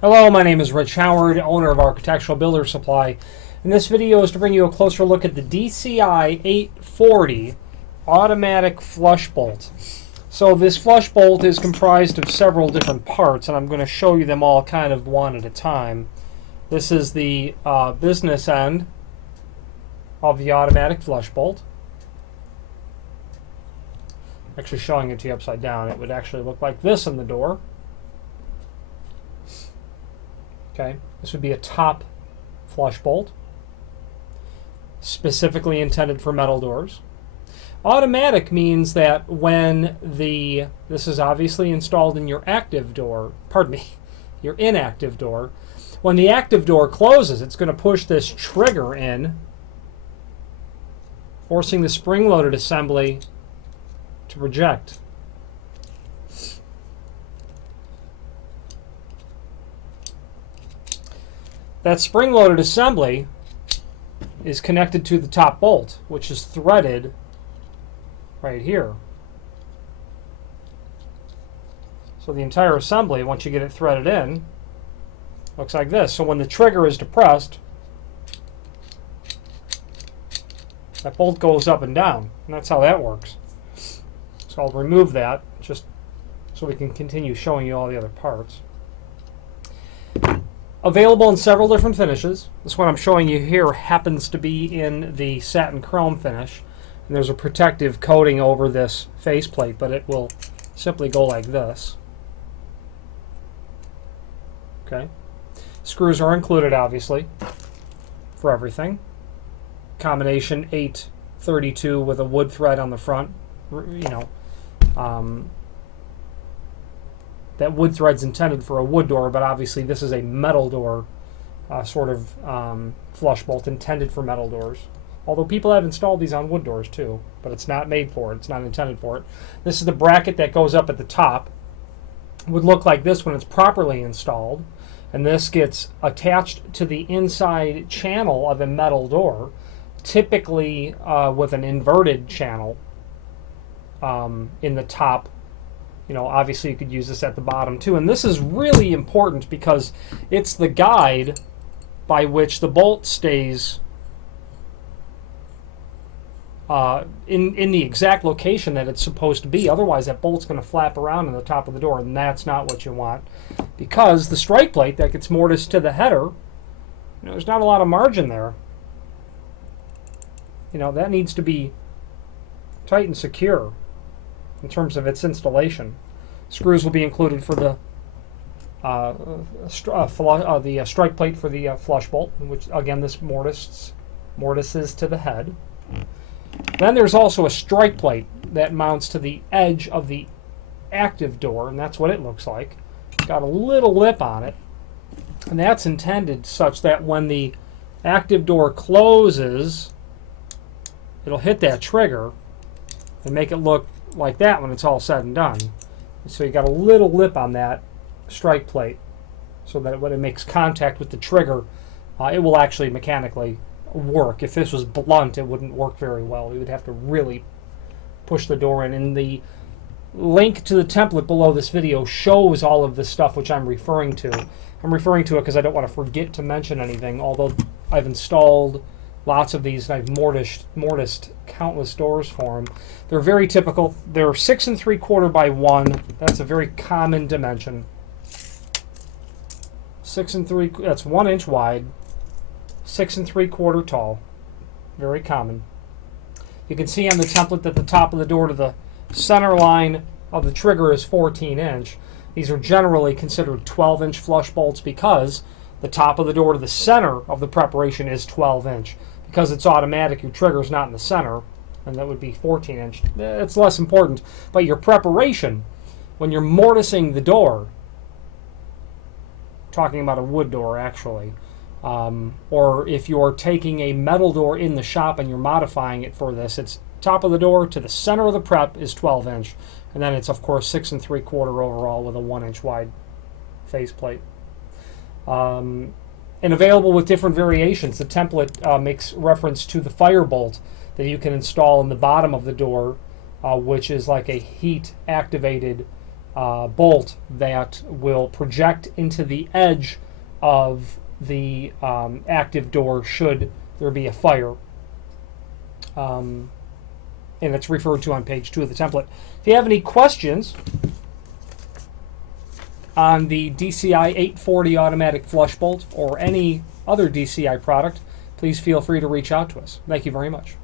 Hello, my name is Rich Howard, owner of Architectural Builder Supply. And this video is to bring you a closer look at the DCI 840 automatic flush bolt. So this flush bolt is comprised of several different parts, and I'm going to show you them all kind of one at a time. This is the business end of the automatic flush bolt. Actually showing it to you upside down, it would actually look like this in the door. Okay, this would be a top flush bolt, specifically intended for metal doors. Automatic means that when this is obviously installed in your active door, pardon me, your inactive door. When the active door closes, it's going to push this trigger in, forcing the spring-loaded assembly to reject. That spring-loaded assembly is connected to the top bolt, which is threaded right here. So the entire assembly, once you get it threaded in, looks like this. So when the trigger is depressed, that bolt goes up and down, and that's how that works. So I'll remove that just so we can continue showing you all the other parts. Available in several different finishes. This one I'm showing you here happens to be in the satin chrome finish. And there's a protective coating over this faceplate, but it will simply go like this. Okay. Screws are included, obviously, for everything. Combination 832 with a wood thread on the front. You know, that wood thread's intended for a wood door, but obviously this is a metal door sort of flush bolt intended for metal doors. Although people have installed these on wood doors too, but it's not made for it. It's not intended for it. This is the bracket that goes up at the top. It would look like this when it's properly installed. And this gets attached to the inside channel of a metal door, typically with an inverted channel in the top. You know, obviously you could use this at the bottom too. And this is really important because it's the guide by which the bolt stays in the exact location that it's supposed to be. Otherwise that bolt's going to flap around on the top of the door, and that's not what you want, because the strike plate that gets mortised to the header, you know, there's not a lot of margin there. You know, that needs to be tight and secure in terms of its installation. Screws will be included for the strike plate for the flush bolt, which again this mortises to the head. Then there's also a strike plate that mounts to the edge of the active door, and that's what it looks like. It's got a little lip on it, and that's intended such that when the active door closes, it'll hit that trigger and make it look like that when it's all said and done. So you got a little lip on that strike plate so that when it makes contact with the trigger, it will actually mechanically work. If this was blunt, it wouldn't work very well. We would have to really push the door in. And the link to the template below this video shows all of this stuff which I'm referring to. I'm referring to it because I don't want to forget to mention anything, although I've installed lots of these and I've mortised countless doors for them. They're very typical. They're 6 3/4 by 1. That's a very common dimension. 6 3/4, that's 1 inch wide, 6 3/4 tall. Very common. You can see on the template that the top of the door to the center line of the trigger is 14 inch. These are generally considered 12 inch flush bolts because the top of the door to the center of the preparation is 12 inch. Because it's automatic, your trigger is not in the center, and that would be 14 inch. It's less important. But your preparation, when you're mortising the door, talking about a wood door actually, or if you're taking a metal door in the shop and you're modifying it for this, it's top of the door to the center of the prep is 12 inch, and then it's of course 6 3/4 overall with a 1 inch wide faceplate. And available with different variations. The template makes reference to the firebolt that you can install in the bottom of the door, which is like a heat activated bolt that will project into the edge of the active door should there be a fire. And it's referred to on page 2 of the template. If you have any questions on the DCI 840 automatic flush bolt or any other DCI product, please feel free to reach out to us. Thank you very much.